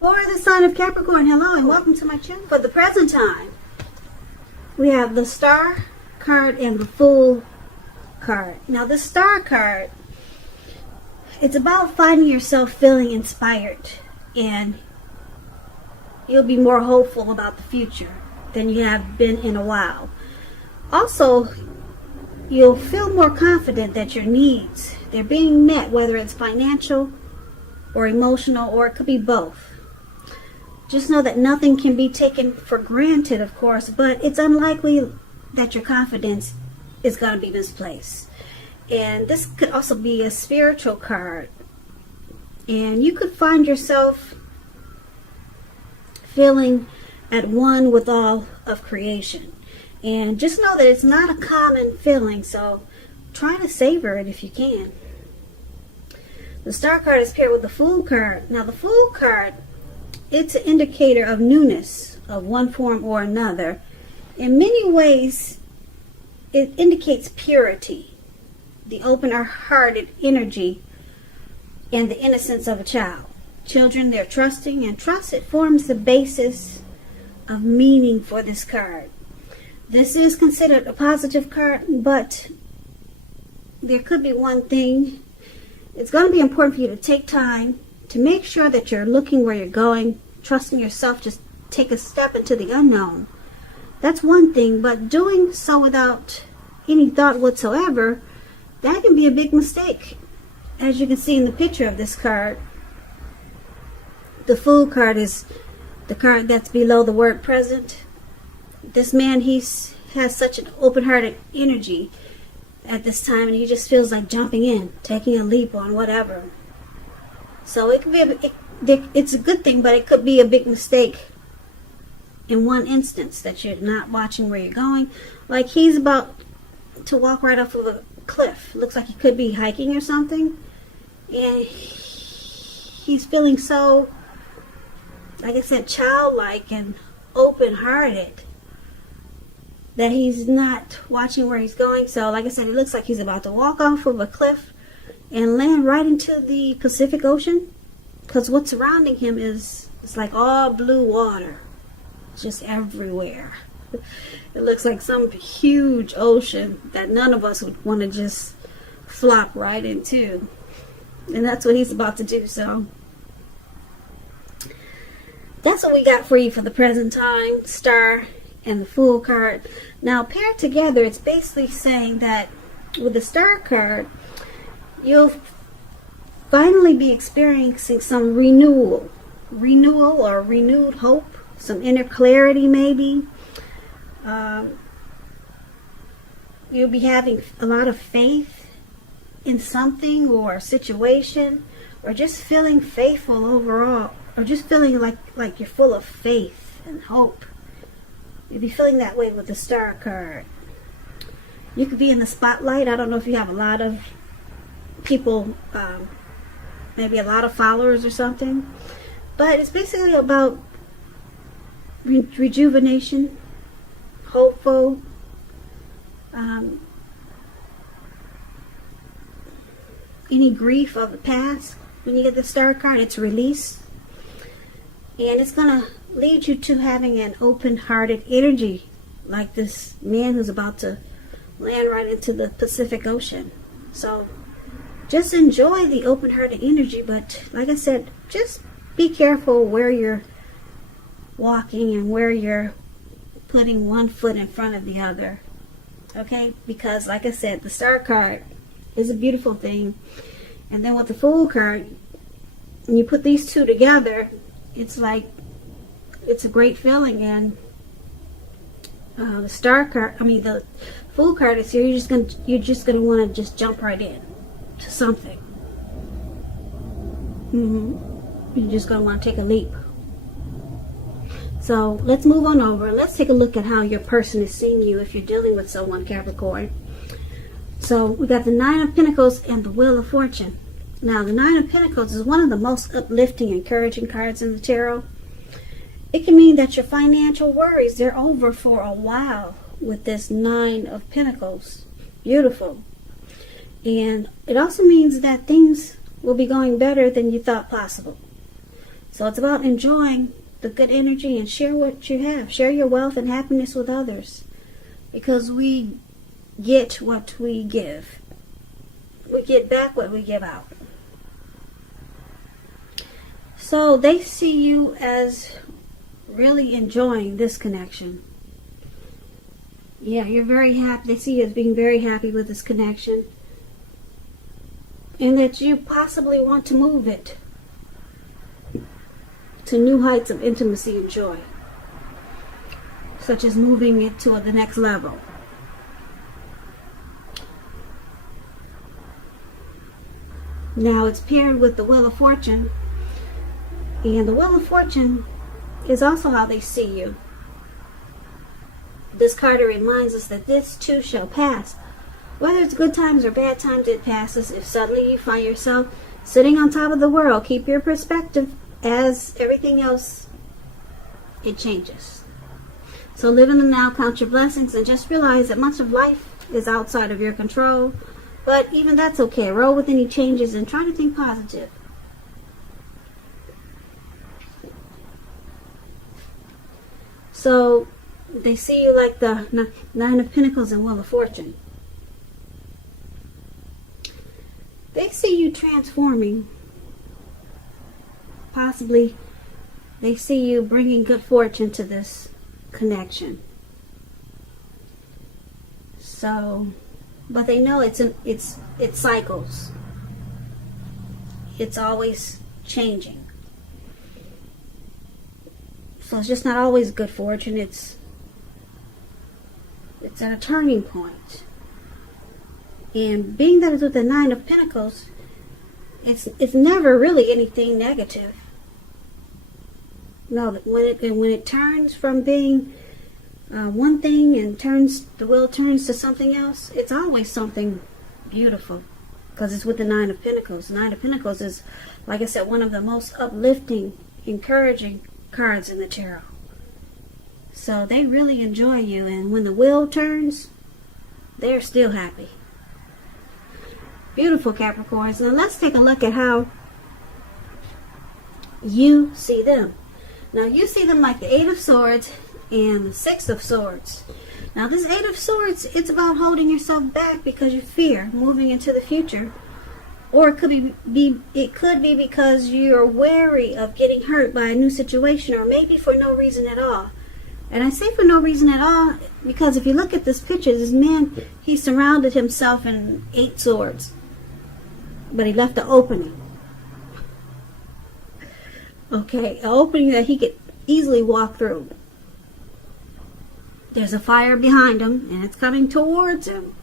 For the sign of Capricorn, hello and welcome to my channel. For the present time, we have the Star card and the Fool card. Now the Star card, it's about finding yourself feeling inspired, and you'll be more hopeful about the future than you have been in a while. Also, you'll feel more confident that your needs, they're being met, whether it's financial or emotional, or it could be both. Just know that nothing can be taken for granted, of course, but it's unlikely that your confidence is going to be misplaced. And this could also be a spiritual card. And you could find yourself feeling at one with all of creation. And just know that it's not a common feeling, so try to savor it if you can. The Star card is paired with the Fool card. Now the Fool card, it's an indicator of newness of one form or another. In many ways, it indicates purity, the open-hearted energy, and the innocence of a child. Children, they're trusting, and trust, it forms the basis of meaning for this card. This is considered a positive card, but there could be one thing. It's going to be important for you to take time to make sure that you're looking where you're going, trusting yourself, just take a step into the unknown. That's one thing, but doing so without any thought whatsoever, that can be a big mistake. As you can see in the picture of this card, the Fool card is the card that's below the word present. This man, has such an open-hearted energy at this time, and he just feels like jumping in, taking a leap on whatever. So it could be it's a good thing, but it could be a big mistake in one instance, that you're not watching where you're going. Like he's about to walk right off of a cliff. Looks like he could be hiking or something, and he's feeling so, like I said, childlike and open-hearted, that he's not watching where he's going. So like I said, it looks like he's about to walk off of a cliff and land right into the Pacific Ocean, because what's surrounding him is, it's like all blue water just everywhere. It looks like some huge ocean that none of us would want to just flop right into, and that's what he's about to do. So that's what we got for you for the present time, Star and the Fool card. Now paired together, it's basically saying that with the Star card, you'll finally be experiencing some renewal or renewed hope, some inner clarity maybe. You'll be having a lot of faith in something or a situation, or just feeling faithful overall, or just feeling like you're full of faith and hope. You'll be feeling that way with the Star card. You could be in the spotlight. I don't know if you have a lot of people, maybe a lot of followers or something, but it's basically about rejuvenation, hopeful, any grief of the past. When you get the Star card, it's release, and it's going to lead you to having an open-hearted energy, like this man who's about to land right into the Pacific Ocean. So just enjoy the open-hearted energy, but like I said, just be careful where you're walking and where you're putting one foot in front of the other. Okay? Because like I said, the Star card is a beautiful thing. And then with the Fool card, when you put these two together, it's like, it's a great feeling. And the Star card, the Fool card is here. You're just gonna want to just jump right in to something. You're just gonna want to take a leap. So let's move on over. Let's take a look at how your person is seeing you if you're dealing with someone, Capricorn. So we got the Knight of Pentacles and the Wheel of Fortune. Now the Knight of Pentacles is one of the most uplifting, encouraging cards in the tarot. It can mean that your financial worries, they're over for a while with this Nine of Pentacles. Beautiful. And it also means that things will be going better than you thought possible. So it's about enjoying the good energy and share what you have. Share your wealth and happiness with others. Because we get what we give. We get back what we give out. So they see you as really enjoying this connection. Yeah, you're very happy. They see you as being very happy with this connection. And that you possibly want to move it to new heights of intimacy and joy. Such as moving it to the next level. Now it's paired with the Wheel of Fortune. And the Wheel of Fortune is also how they see you. This card reminds us that this too shall pass. Whether it's good times or bad times, it passes. If suddenly you find yourself sitting on top of the world, keep your perspective. As everything else, it changes. So live in the now, count your blessings, and just realize that much of life is outside of your control. But even that's okay. Roll with any changes and try to think positive. So they see you like the Nine of Pentacles and Wheel of Fortune. They see you transforming. Possibly they see you bringing good fortune to this connection. So, but they know it cycles. It's always changing. So it's just not always good fortune. It's at a turning point. And being that it's with the Nine of Pentacles, it's never really anything negative. No, when it turns from being one thing and the wheel turns to something else, it's always something beautiful, because it's with the Nine of Pentacles. The Nine of Pentacles is, like I said, one of the most uplifting, encouraging cards in the tarot. So they really enjoy you, and when the wheel turns, they're still happy. Beautiful, Capricorns. Now let's take a look at how you see them. Now you see them like the Eight of Swords and the Six of Swords. Now this Eight of Swords, it's about holding yourself back because you fear moving into the future. Or it could be because you're wary of getting hurt by a new situation, or maybe for no reason at all. And I say for no reason at all because if you look at this picture, this man, he surrounded himself in 8 swords. But he left an opening. Okay, an opening that he could easily walk through. There's a fire behind him, and it's coming towards him.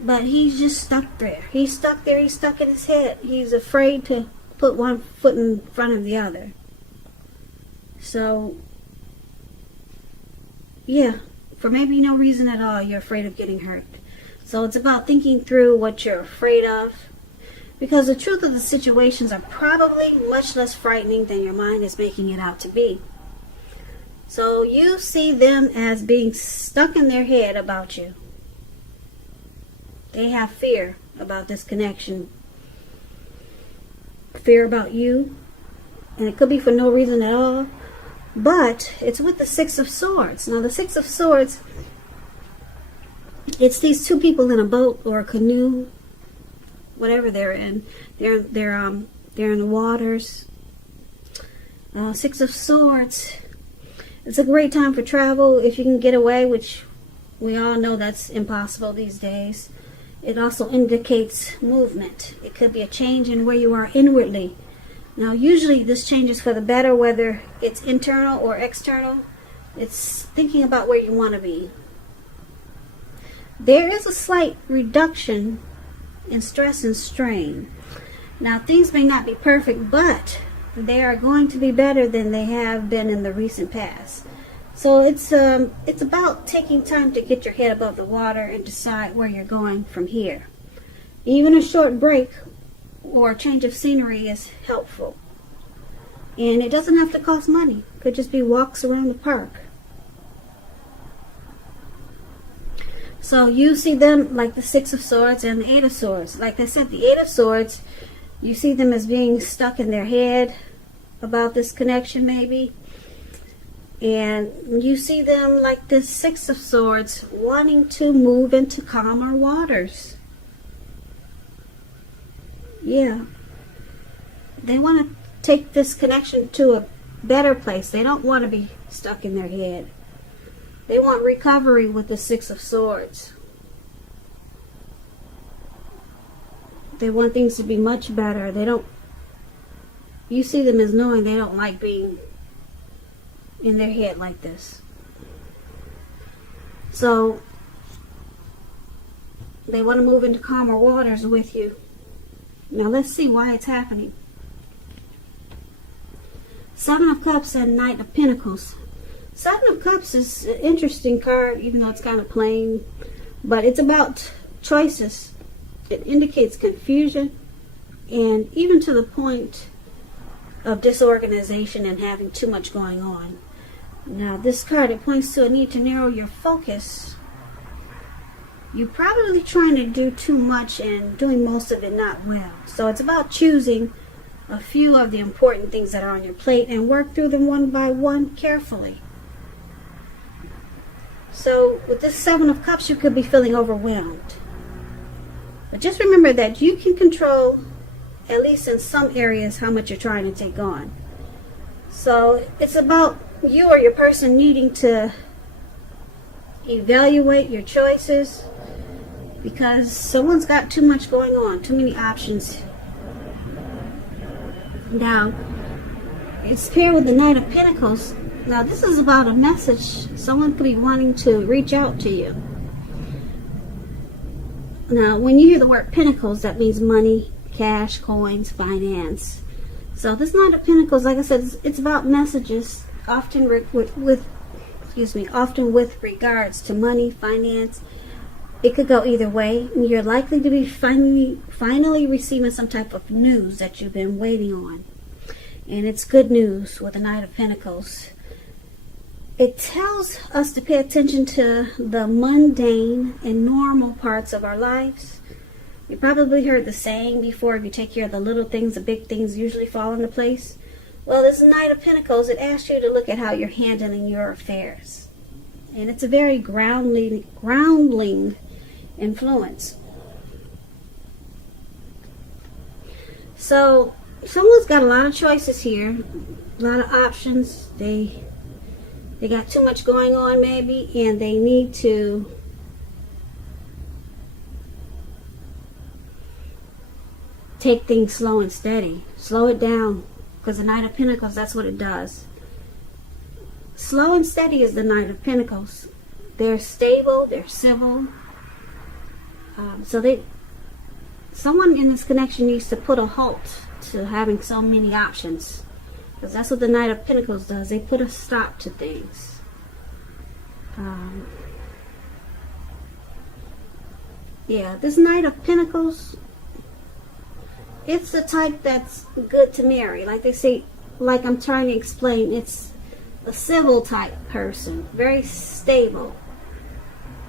But he's just stuck there. He's stuck there. He's stuck in his head. He's afraid to put one foot in front of the other. So, yeah, for maybe no reason at all, you're afraid of getting hurt. So it's about thinking through what you're afraid of. Because the truth of the situations are probably much less frightening than your mind is making it out to be. So you see them as being stuck in their head about you. They have fear about this connection. Fear about you. And it could be for no reason at all. But it's with the Six of Swords. Now the Six of Swords, it's these two people in a boat or a canoe, whatever they're in. They're in the waters. Six of Swords. It's a great time for travel if you can get away, which we all know that's impossible these days. It also indicates movement. It could be a change in where you are inwardly. Now, usually this changes for the better, whether it's internal or external. It's thinking about where you want to be. There is a slight reduction in stress and strain. Now, things may not be perfect, but they are going to be better than they have been in the recent past. So it's about taking time to get your head above the water and decide where you're going from here. Even a short break or a change of scenery is helpful. And it doesn't have to cost money. It could just be walks around the park. So you see them like the Six of Swords and the Eight of Swords. Like I said, the Eight of Swords, you see them as being stuck in their head. about this connection maybe. And you see them like this Six of Swords wanting to move into calmer waters. Yeah. They want to take this connection to a better place. They don't want to be stuck in their head. They want recovery with the Six of Swords. They want things to be much better. They don't, you see them as knowing they don't like being in their head like this. So they want to move into calmer waters with you. Now let's see why it's happening. Seven of Cups and Knight of Pentacles. Seven of Cups is an interesting card, even though it's kind of plain, but it's about choices. It indicates confusion, and even to the point of disorganization and having too much going on. Now this card, it points to a need to narrow your focus. You're probably trying to do too much and doing most of it not well. So it's about choosing a few of the important things that are on your plate and work through them one by one carefully. So with this Seven of Cups, you could be feeling overwhelmed. But just remember that you can control, at least in some areas, how much you're trying to take on. So it's about you or your person needing to evaluate your choices, because someone's got too much going on, too many options. Now, it's paired with the Knight of Pentacles. Now, this is about a message. Someone could be wanting to reach out to you. Now, when you hear the word Pentacles, that means money, cash, coins, finance. So this Knight of Pentacles, like I said, it's about messages, often often with regards to money, finance. It could go either way. You're likely to be finally receiving some type of news that you've been waiting on. And it's good news with the Knight of Pentacles. It tells us to pay attention to the mundane and normal parts of our lives. You probably heard the saying before, if you take care of the little things, the big things usually fall into place. Well, this Knight of Pentacles, it asks you to look at how you're handling your affairs. And it's a very groundling influence. So someone's got a lot of choices here, a lot of options. They got too much going on maybe, and they need to take things slow and steady. Slow it down, because the Knight of Pentacles, that's what it does. Slow and steady is the Knight of Pentacles. They're stable, they're civil. Someone in this connection needs to put a halt to having so many options, because that's what the Knight of Pentacles does. They put a stop to things. Yeah, this Knight of Pentacles, it's the type that's good to marry. Like they say, like I'm trying to explain, it's a civil type person, very stable.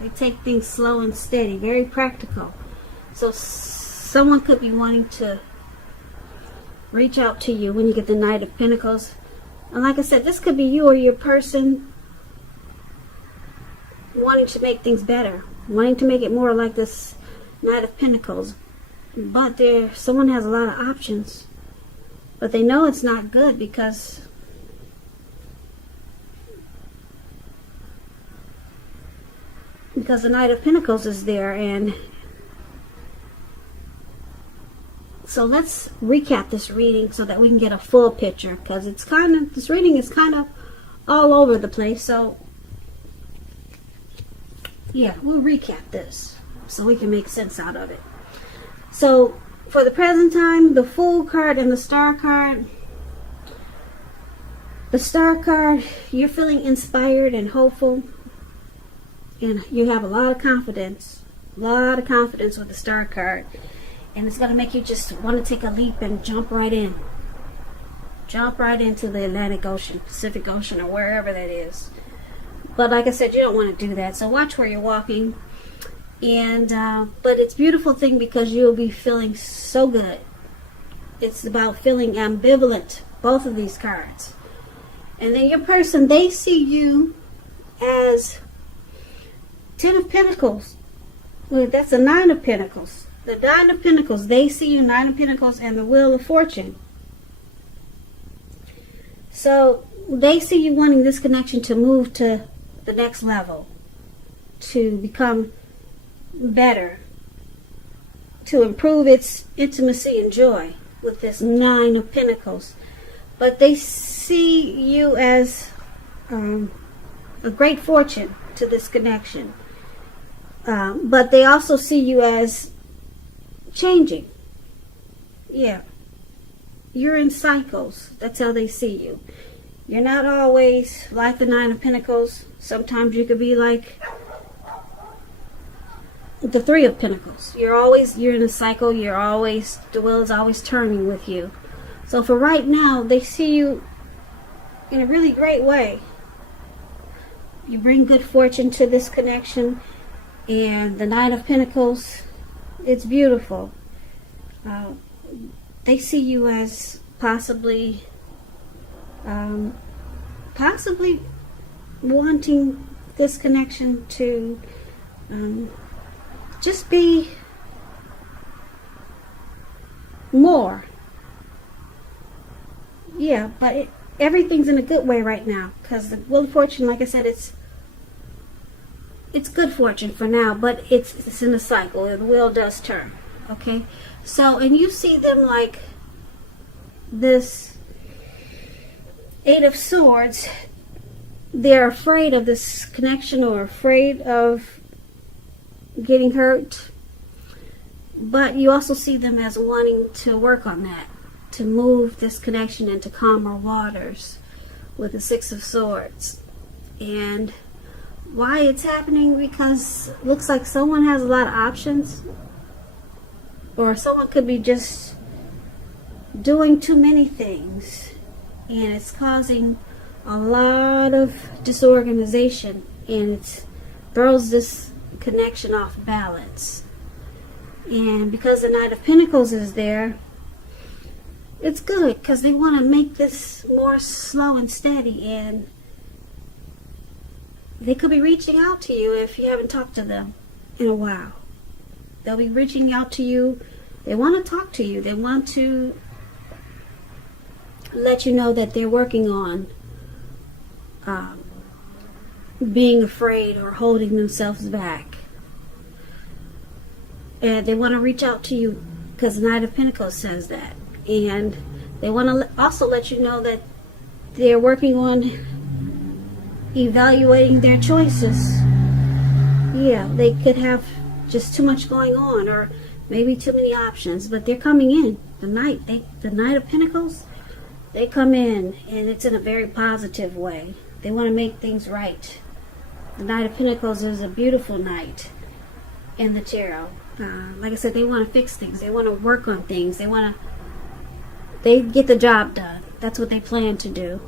They take things slow and steady, very practical. So someone could be wanting to reach out to you when you get the Knight of Pentacles. And like I said, this could be you or your person wanting to make things better, wanting to make it more like this Knight of Pentacles. But someone has a lot of options, but they know it's not good because the Knight of Pentacles is there. And so let's recap this reading so that we can get a full picture, because this reading is kind of all over the place. So yeah, we'll recap this so we can make sense out of it. So for the present time, the Fool card and the Star card. The Star card, you're feeling inspired and hopeful, and you have a lot of confidence with the Star card. And it's going to make you just want to take a leap and jump right into the Atlantic Ocean, Pacific Ocean, or wherever that is. But like I said, you don't want to do that. So watch where you're walking. And but it's a beautiful thing because you'll be feeling so good. It's about feeling ambivalent both of these cards. And then your person, they see you as 10 of Pentacles. Well, that's a 9 of Pentacles. The 9 of Pentacles, they see you 9 of Pentacles and the Wheel of Fortune. So they see you wanting this connection to move to the next level, to become better, to improve its intimacy and joy with this 9 of Pentacles. But they see you as a great fortune to this connection. But they also see you as changing. Yeah. You're in cycles. That's how they see you. You're not always like the 9 of Pentacles. Sometimes you could be like the 3 of Pentacles. You're in a cycle. The wheel is always turning with you. So for right now, they see you in a really great way. You bring good fortune to this connection. And the 9 of Pentacles, it's beautiful. They see you as possibly wanting this connection to just be more. Yeah, but everything's in a good way right now, because the Wheel of Fortune, like I said, it's good fortune for now, but it's in a cycle. The wheel does turn. Okay, so, and you see them like this 8 of Swords. They're afraid of this connection or afraid of getting hurt, but you also see them as wanting to work on that, to move this connection into calmer waters with the 6 of Swords. And why it's happening? Because it looks like someone has a lot of options, or someone could be just doing too many things, and it's causing a lot of disorganization, and it throws this connection off balance. And because the Knight of Pentacles is there, it's good, because they want to make this more slow and steady, and they could be reaching out to you if you haven't talked to them in a while. They'll be reaching out to you. They want to talk to you. They want to let you know that they're working on being afraid or holding themselves back. And they want to reach out to you because the Knight of Pentacles says that. And they want to also let you know that they're working on evaluating their choices. Yeah, they could have just too much going on, or maybe too many options, but they're coming in. The Knight of Pentacles, they come in, and it's in a very positive way. They want to make things right. The Knight of Pentacles is a beautiful knight in the tarot. Like I said, they want to fix things. They want to work on things. They get the job done. That's what they plan to do.